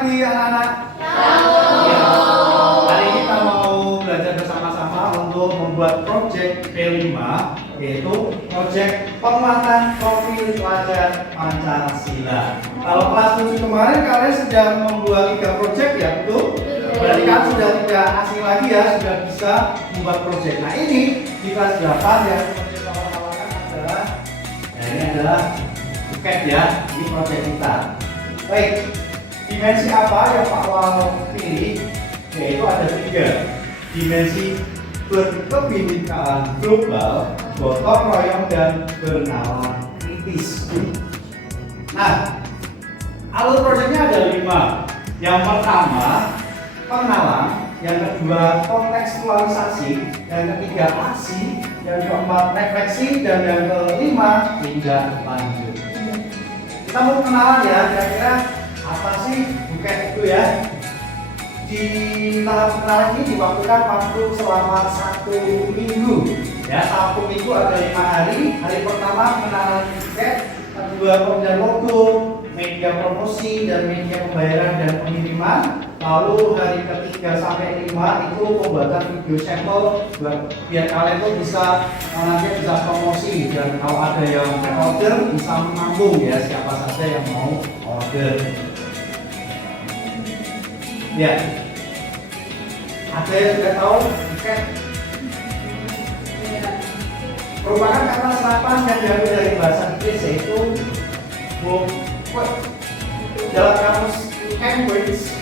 pagi anak-anak. Ya. Hari ini kita mau belajar bersama-sama untuk membuat project P5, yaitu project penguatan profil pelajar Pancasila. Kalau kelas 7 kemarin kalian sedang membuat 3 project ya, betul? Berarti kan sudah tidak asing lagi ya, sudah bisa membuat project. Nah ini di kelas 8 yang seperti kawan-kawan adalah, nah ini adalah buket ya, ini project kita. Baik, dimensi apa yang Pak Wal pilih? Yaitu ada 3 dimensi: berkebinekaan global, gotong royong, dan bernalar kritis. Nah, alur proyeknya ada 5. Yang pertama, pengenalan. Yang kedua, kontekstualisasi. Yang ketiga, aksi. Yang keempat, refleksi. Dan yang kelima, tindak lanjut. Kita mau kenalan ya, kira-kira apa sih buket itu ya? Di tahap kenalan ini diwaktukan waktu selama 1 minggu ya. 1 minggu ada 5 hari. Hari pertama pengenalan buket, kedua pemilihan logo, media promosi dan media pembayaran dan pengiriman. Lalu hari ketiga sampai 5 itu pembuatan video sampel biar kalian tuh bisa nanti bisa promosi, dan kalau ada yang order bisa menampung ya, siapa saja yang mau order. Ya, ada yang sudah tahu buket merupakan kata serapan yang diambil dari bahasa Inggris, yaitu dalam kamus Cambridge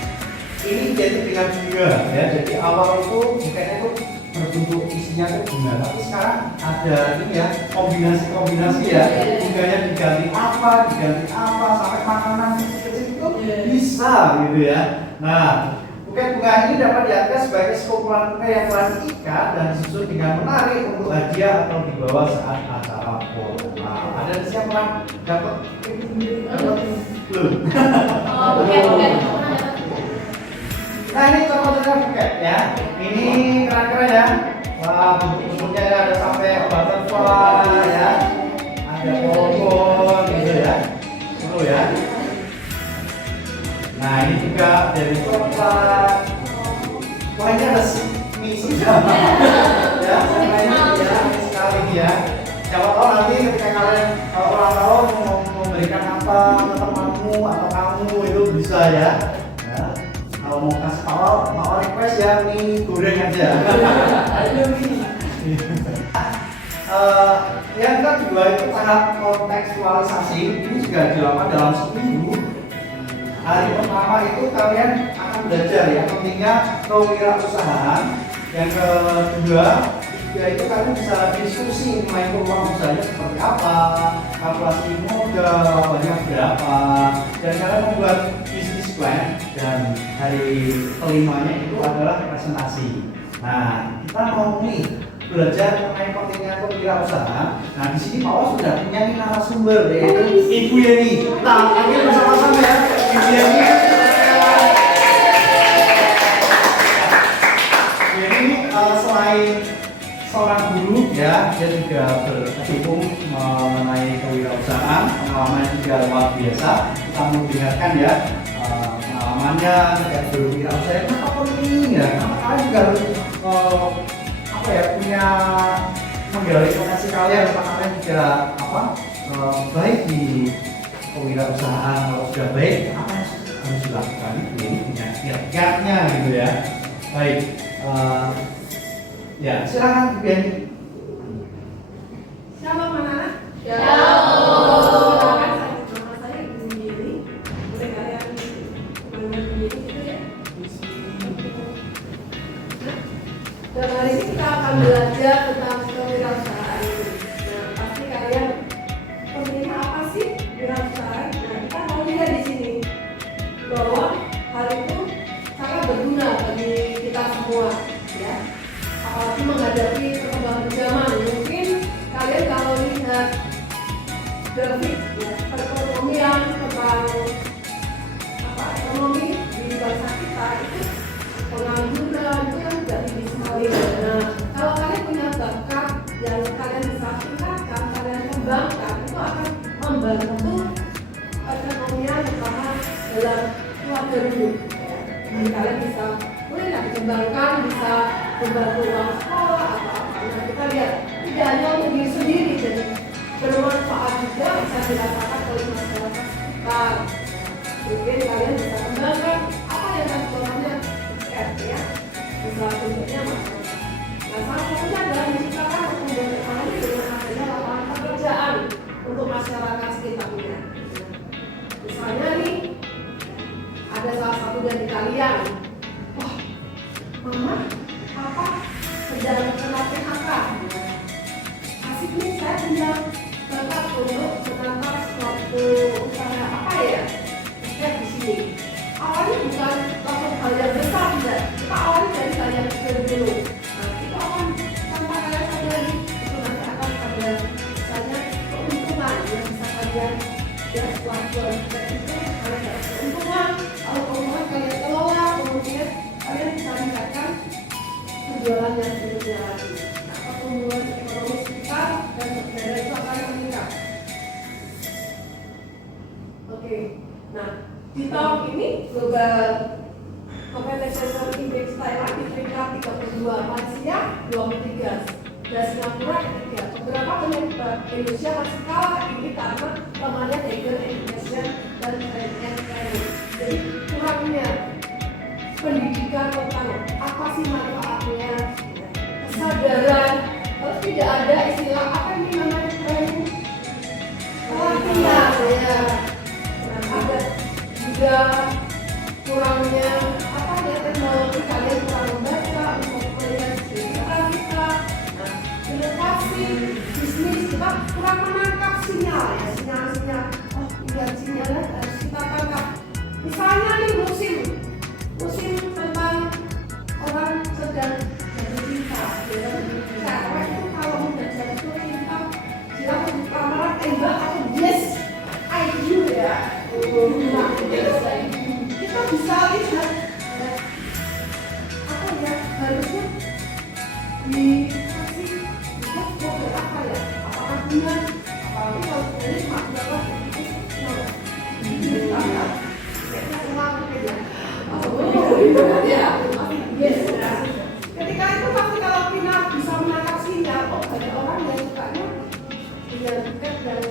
ini identik dengan bunga ya. Jadi awal itu buketnya itu berbentuk isinya itu bunga, tapi sekarang ada ini ya, kombinasi ya, bunganya diganti apa sampai makanan kecil itu bisa gitu ya. Nah, buket bunga ini dapat diartikan sebagai sekumpulan bunga yang telah diikat dan disusun dengan menarik untuk hadiah atau dibawa saat acara formal. Ada siapa yang dapat belum? Nah ini contohnya buket ya. Ini keren-keren ya. Wah, bentuk-bentuknya ada sampai butterfly ya, ada pohon gitu ya, seru ya. Nah ini juga dari coklat. Wah ini ada misi sama ya, semuanya ya sekali ya. Siapa tahu nanti ketika kalian kalau ulang tahun mau memberikan apa ke temanmu atau kamu itu bisa ya. Kalau mau kasih mau request ya mie goreng aja. Yang kedua itu tahap kontekstualisasi. Ini juga dilakukan dalam seminggu. Hari pertama itu kalian akan belajar ya pentingnya kewirausahaan. Yang kedua itu kalian bisa diskusi mengenai peluang usahanya seperti apa, kalkulasi modal labanya berapa, dan kalian membuat bisnis plan. Dan hari kelimanya itu adalah presentasi. Nah, kita mau nih belajar mengenai pentingnya kewirausahaan. Nah, di sini Pak Wal sudah punya nih narasumber, yaitu Ibu Yeni. Kita panggil bersama-sama ya, Ibu Yeni. Jadi selain seorang guru ya, dia juga berkecimpung mengenai kewirausahaan. Pengalaman juga luar biasa. Kita mau dengarkan ya pengalamannya terkait berwirausaha. Kenapa penting ya? Karena kalian juga harus punya menggali potensi kalian. Karena kalian juga baik di kewirausahaan. Kalau sudah baik, apa yang harus dilakukan itu? Ini punya kiat-kiatnya gitu ya. Baik. Ya, silakan Ben. Shalom anak-anak. Shalom. Nama saya Ibu Yeni. Boleh kalian mengenal Yeni itu ya? Dan hari ini kita akan belajar tentang kewirausahaan. Nah, pasti kalian pentingnya apa sih wirausahaan? Nah, kita mau lihat di sini bahwa hal itu sangat berguna bagi kita semua, ya. Apalagi menghadapi perkembangan zaman. Mungkin kalian kalau lihat grafik ya, perekonomian tentang ekonomi di bangsa kita itu pengangguran itu kan juga tinggi sekali. Nah, kalau kalian punya bakat yang kalian bisa tingkatkan, kalian kembangkan, itu akan membantu perekonomian terutama dalam keluarga dulu. Jadi kalian bisa dikembangkan, bisa membantu uang sekolah atau apa. Nah, kita lihat tidak hanya untuk diri sendiri, jadi bermanfaat juga bisa dirasakan oleh masyarakat sekitar. Mungkin kalian bisa kembangkan apa yang contohnya ya, bisa bentuknya masyarakat. Nah, salah satunya adalah menciptakan atau membuat ekonomi dengan adanya lapangan pekerjaan untuk masyarakat sekitarnya. Misalnya nih, ada salah satu dari kalian, wah, mama, papa sedang kena PHK. Asik nih, saya punya bakat untuk menata suatu usaha apa ya? Saya di sini. Awalnya bukan langsung hal yang besar, tidak. Kita awalnya dari hal yang kecil dulu. Nah, itu akan tanpa kalian sadari, itu nanti akan ada misalnya keuntungan yang bisa kalian ya setelah itu kalian dapat keuntungan. Kalau keuntungan kalian kelola, kemudian kalian bisa meningkatkan penjualan yang berikutnya lagi. Nah, pertumbuhan ekonomi sekitar dan negara itu akan meningkat. Oke, nah di tahun ini Global Compensation Index Thailand di peringkat 32, Malaysia 23, dan Singapura ketiga. Beberapa penyebab Indonesia masih kalah ini karena lemahnya legal education dan training. Jadi kurangnya pendidikan tentang apa sih manfaatnya, kesadaran, terus tidak ada istilah apa ini namanya training, pelatihan ya. Nah, ada juga kurangnya apa ya, teknologi, kalian kurang membaca untuk melihat sekitar kita. Nah, inovasi bisnis kita kurang menangkap sinyal ya, sinyal oh lihat sinyalnya harus kita tangkap. Misalnya nih musim tentang orang sedang jatuh cinta ya. Nah, itu kalau udah jatuh cinta silakan di kamar enggak atau yes I do ya. Nah, kita bisa lihat apa ya, harusnya dikasih model apa ya, apakah bulan, apalagi kalau dari mak berapa yes. Ketika itu pasti kalau Pina bisa menangkap sinyal, oh banyak orang yang sukanya dengan dekat dan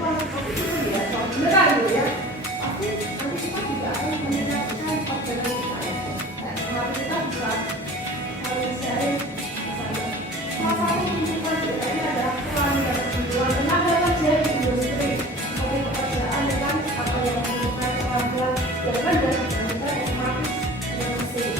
uang, tapi itu ya beneran gitu ya. Pasti nanti kita juga akan meningkatkan perjalanan kita ya. Nah, kita bisa saling sharing misalnya. Salah satu tuntutan juga ini adalah pelanggan penjualan tenaga kerja di industri sebagai pekerjaan dengan apa yang memerlukan pelanggan yang rendah dan otomatis mesin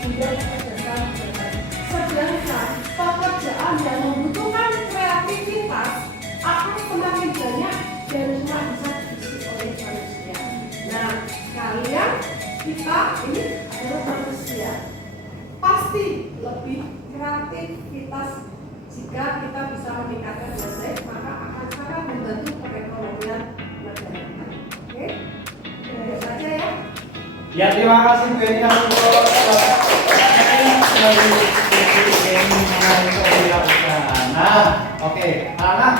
tidak pekerjaan berat. Sedangkan pekerjaan yang membutuhkan kreativitas akan semakin banyak dan cuma bisa diisi oleh manusia. Nah, kalian, kita ini adalah manusia, pasti lebih kreativitas jika kita bisa meningkatkan dosen, maka akan sangat membantu perekonomian negara. Oke, itu saja ya. Ya, terima kasih Bu Eni Nah, oke, anak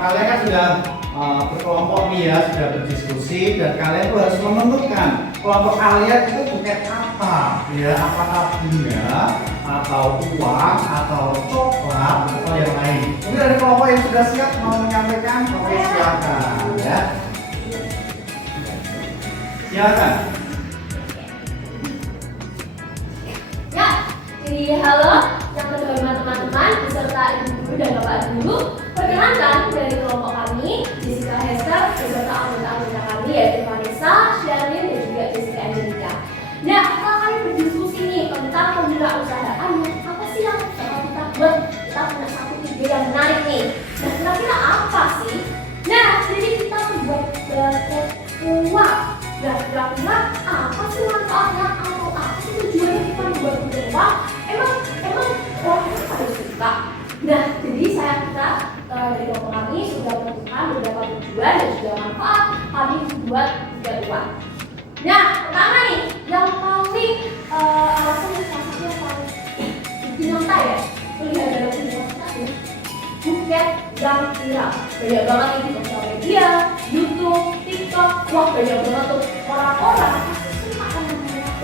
kalian kan sudah berkelompok nih ya, sudah berdiskusi, dan kalian tuh harus menentukan kelompok kalian itu buket apa ya, apakah bunga atau uang atau coklat atau yang lain. Mungkin ada kelompok yang sudah siap mau menyampaikan, oke silakan ya. Silakan. Ya, jadi halo yang terhormat teman-teman beserta ibu guru dan bapak guru. Perkenalkan, dari kelompok kami, Jessica Hester beserta anggota-anggota kami yaitu Vanessa, Sherlyn, dan juga Jessica Angelica. Nah, setelah kami berdiskusi nih tentang kewirausahaan, apa sih yang bakal kita buat? Kita punya satu ide yang menarik nih. Nah, kira-kira apa sih? Nah, jadi kita membuat bucket uang. Nah, kira-kira apa sih manfaatnya atau apa sih tujuannya kita membuat bucket uang? Emang orang itu harus suka. Nah, jadi kita dari kelompok kami sudah menentukan beberapa tujuan dan juga manfaat kami membuat bucket uang. Nah, pertama nih, yang paling alasan salah satu yang paling nyata ya, melihat dalam kehidupan kita ya, buket yang viral. Banyak banget di sosial media, YouTube, TikTok, wah banyak banget tuh orang-orang pasti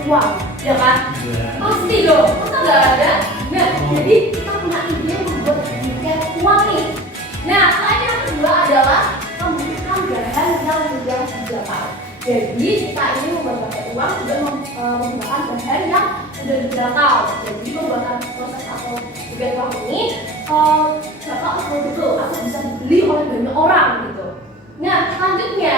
uang, ya kan? Iya. Pasti dong, masa nggak ada? Nah, jadi kita punya ide membuat buket uang nih. Nah, selain yang kedua adalah membutuhkan bahan yang mudah didapat. Jadi kita ini membuat buket uang juga menggunakan bahan yang sudah dijangkau. Jadi membuat proses atau buket uang ini dapat affordable atau bisa dibeli oleh banyak orang gitu. Nah, selanjutnya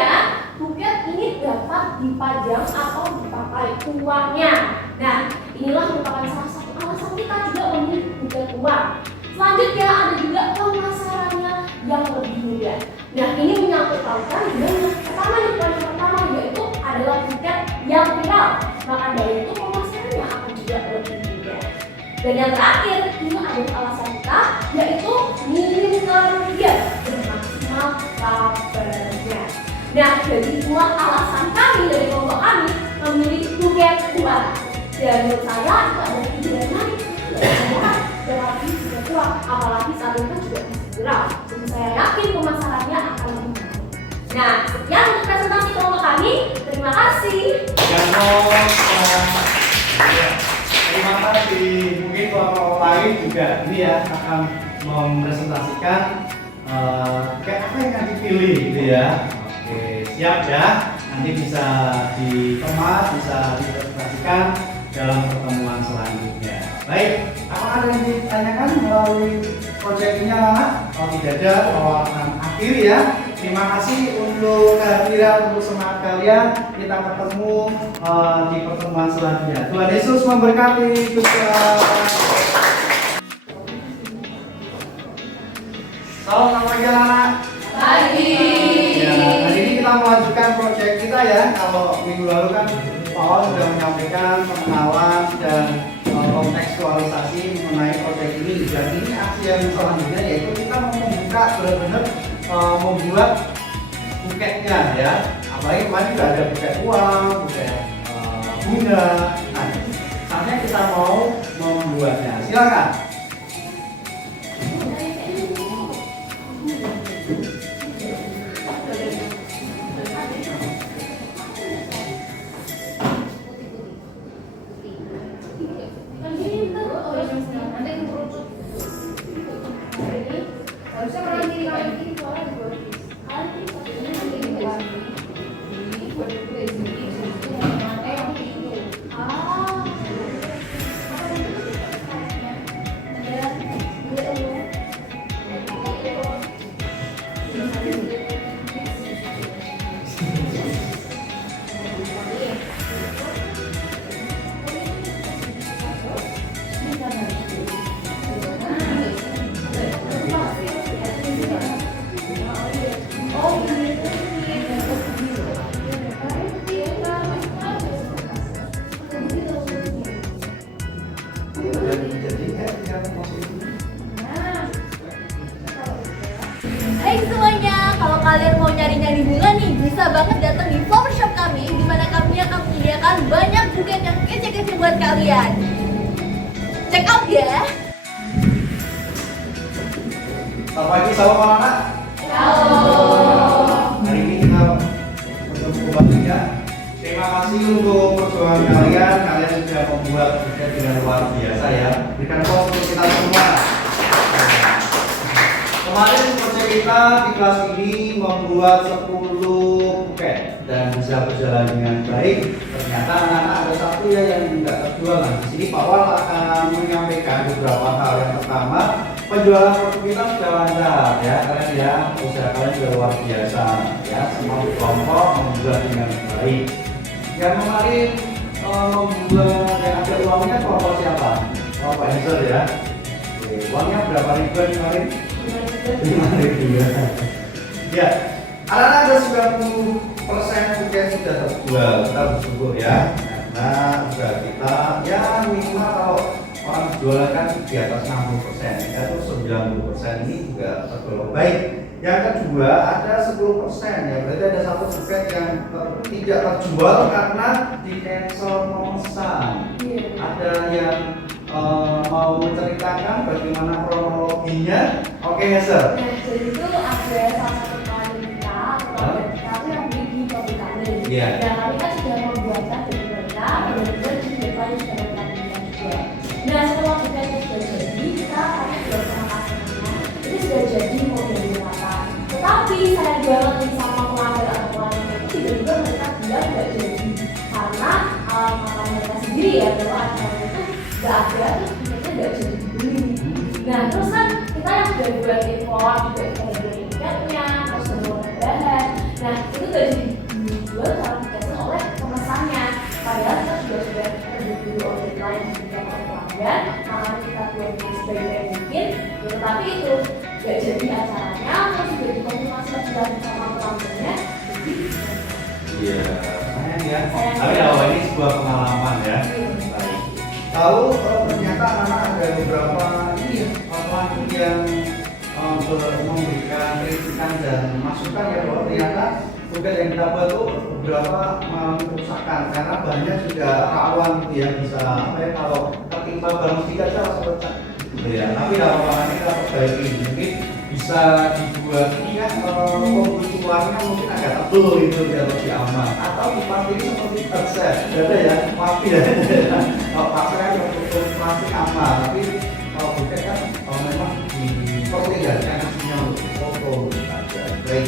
buket ini dapat dipajang atau dipakai uangnya. Nah, inilah merupakan salah satu alasan kita juga memilih buket uang. Selanjutnya ada juga pemasarannya yang lebih mudah. Nah, ini menyangkut pautan dengan yang pertama nih, poin yang pertama yaitu adalah buket yang viral. Maka dari itu pemasarannya akan juga lebih mudah. Dan yang terakhir, ini adalah alasan kita yaitu minim kerugian dan maksimal kabarnya. Nah, dari dua alasan kami dari kelompok kami memilih buket uang. Dan menurut saya itu adalah ide yang menarik. Berarti buket uang, apalagi saat ini kan juga masih viral. Jadi saya yakin pemasarannya akan lebih baik. Nah, sekian untuk presentasi kelompok kami. Terima kasih. Ya, terima kasih. Mungkin kelompok lain juga ini ya akan mempresentasikan kayak apa yang akan dipilih gitu ya. Oke, siap ya. Nanti bisa dikemas, bisa dipresentasikan dalam pertemuan selanjutnya. Baik, apa ada yang ditanyakan melalui proyek ini anak-anak? Kalau tidak ada, kalau akan akhiri ya. Terima kasih untuk kehadiran, untuk semangat kalian. Kita ketemu di pertemuan selanjutnya. Tuhan Yesus memberkati. Selamat pagi anak-anak. Pagi. Ya, hari ini kita melanjutkan proyek kita ya. Kalau minggu lalu kan Paul sudah menyampaikan pengenalan dan kontekstualisasi mengenai proyek ini. Dan ini aksi yang selanjutnya yaitu kita mau membuka benar-benar membuat buketnya ya. Apalagi kemarin juga ada buket uang, buket bunga. Nah, saatnya kita mau membuatnya. Silakan. Hai semuanya, kalau kalian mau nyari-nyari bunga nih, bisa banget datang di flower shop kami, di mana kami akan menyediakan banyak buket yang kece-kece buat kalian. Check out ya. Selamat pagi, salam anak-anak. Hari ini kita bertemu kembali ya. Terima kasih untuk perjuangan kalian. Kalian sudah membuat buket dengan luar biasa ya. Berikan aplaus untuk kita semua. Kemarin proyek kita di kelas ini membuat 10 buket dan bisa berjalan dengan baik. Ternyata anak-anak ada satu ya yang tidak terjual. Nah, di sini Pak Wal akan menyampaikan beberapa hal. Yang pertama, penjualan produk kita sudah lancar ya, kalian ya, usaha kalian sudah luar biasa ya, semua kelompok membuat dengan baik. Yang kemarin membuat yang ada uangnya kelompok siapa? Kelompok Answer ya. Oke, uangnya berapa ribuan kemarin? 5.000 ya. Ya, anak-anak ada 90% buket sudah terjual, kita bersyukur ya. Karena udah kita ya minimal kalau orang jualan kan di atas 60%, ya itu 90% ini juga tergolong baik. Yang kedua ada 10% ya, berarti ada satu buket yang tidak terjual karena di cancel pemesan. Ada yang mau menceritakan bagaimana kronologinya? Oke, Hester. Nah, jadi itu ada salah satu klien kita, pelanggan kita tuh yang beli di pabrik kami. Iya. Dan kami kan sudah membuatkan dari mereka benar-benar saya jualan sama pelanggan atau pelanggan itu tiba-tiba mereka bilang nggak jadi karena kata mereka sendiri ya bahwa acaranya itu nggak ada terus mereka nggak jadi dibeli. Nah terus kan kita yang sudah buat effort juga kita buat tiketnya terus semua bahan, nah itu nggak jadi dijual karena dikasih oleh pemesannya. Padahal kita sudah terburu oleh lain juga oleh pelanggan, makanya kita buat sebaik mungkin. Tetapi itu nggak jadi acaranya, terus juga dikonfirmasi lagi sama pelanggannya. Iya, sayang ya. Tapi kalau ini sebuah pengalaman ya. Baik. Lalu ternyata anak ada beberapa ini ya, pelanggan yang memberikan kritikan dan masukan ya bahwa ternyata tugas yang kita buat itu beberapa mengalami kerusakan karena bahannya juga rawan gitu ya, bisa apa ya kalau tertimpa barang sedikit aja langsung pecah gitu ya. Tapi dalam hal kita perbaiki, mungkin bisa dibuat ini ya pembusuannya mungkin agak tebal itu biar lebih aman, atau dipastikan seperti headset, ada ya mati ya. Kalau pakaian yang plastik aman, tapi kalau bukan kan kalau memang diperlihatkan hasilnya untuk foto aja. Baik.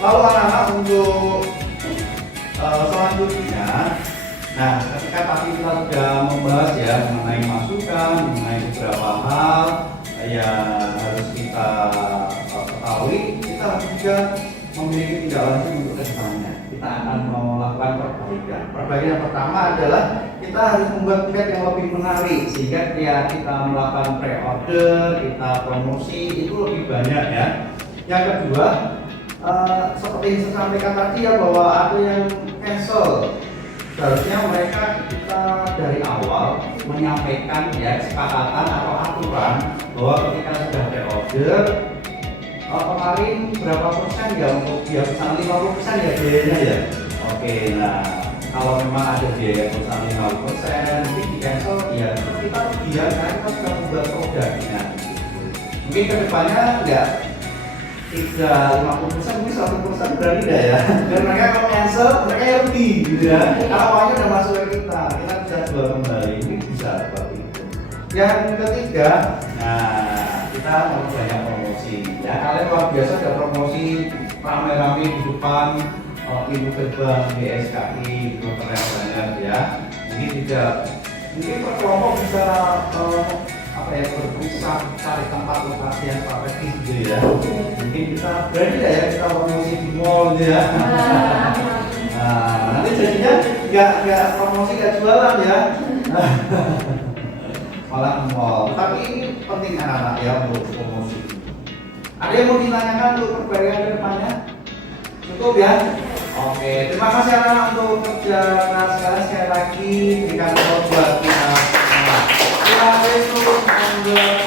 Lalu anak-anak untuk selanjutnya, nah ketika tadi kita sudah membahas ya mengenai masukan, mengenai beberapa hal yang harus kita ketahui, kita juga memiliki tindak lanjut untuk kedepannya. Kita akan melakukan perbaikan. Perbaikan yang pertama adalah kita harus membuat tiket yang lebih menarik sehingga ketika kita melakukan pre-order, kita promosi itu lebih banyak ya. Yang kedua, seperti yang saya sampaikan tadi ya bahwa ada yang cancel. Seharusnya mereka kita dari awal menyampaikan ya kesepakatan atau aturan bahwa ketika sudah pre-order kemarin berapa persen ya untuk dia pesan 50% ya biayanya ya. Oke, nah kalau memang ada biaya pesan 50% mungkin di cancel ya kita biar karena kita sudah membuat produknya. Mungkin kedepannya enggak 50% mungkin 100% berani dah ya. Dan mereka kalau cancel mereka ya rugi gitu ya. Kalau uangnya udah masuk ke kita bisa jual kembali, ini bisa seperti itu. Yang ketiga, nah kita mau banyak promosi. Ya kalian luar biasa ada promosi rame-rame di depan pintu gerbang GSKI, itu keren banget ya. Mungkin per kelompok bisa apa ya berpusat cari tempat lokasi yang strategis gitu ya. Mungkin kita berani ya kita promosi di mall gitu ya. Nah, nanti jadinya nggak promosi nggak jualan ya. Malah mall. Tapi ini penting anak-anak ya untuk promosi. Ada yang mau ditanyakan untuk perbaikan ke depannya? Cukup ya? Oke, terima kasih anak-anak untuk kerja keras kalian sekali lagi berikan support buat kita semua. Terima kasih.